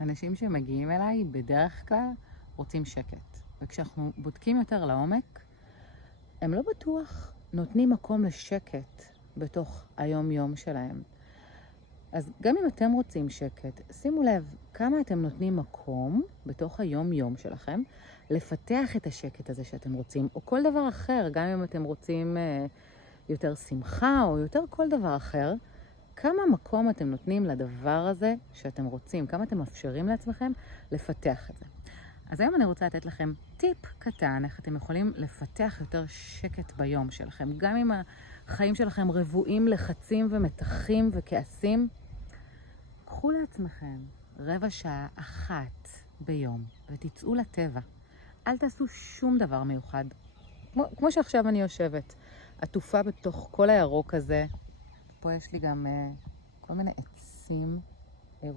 אנשים שמגיעים אליי בדרך כלל רוצים שקט. וכשאנחנו בודקים יותר לעומק, הם לא בטוח נותנים מקום לשקט בתוך היום-יום שלהם. אז גם אם אתם רוצים שקט, שימו לב כמה אתם נותנים מקום בתוך היום-יום שלכם לפתח את השקט הזה שאתם רוצים, או כל דבר אחר, גם אם אתם רוצים יותר שמחה או יותר כל דבר אחר, כמה מקום אתם נותנים לדבר הזה שאתם רוצים, כמה אתם מאפשרים לעצמכם לפתח את זה. אז היום אני רוצה לתת לכם טיפ קטן, איך אתם יכולים לפתח יותר שקט ביום שלכם. גם אם החיים שלכם רבועים לחצים ומתחים וכעסים, קחו לעצמכם רבע שעה אחת ביום ותצאו לטבע. אל תעשו שום דבר מיוחד. כמו שעכשיו אני יושבת, עטופה בתוך כל הירוק הזה. פה יש לי גם כל מיני עצים עירומים.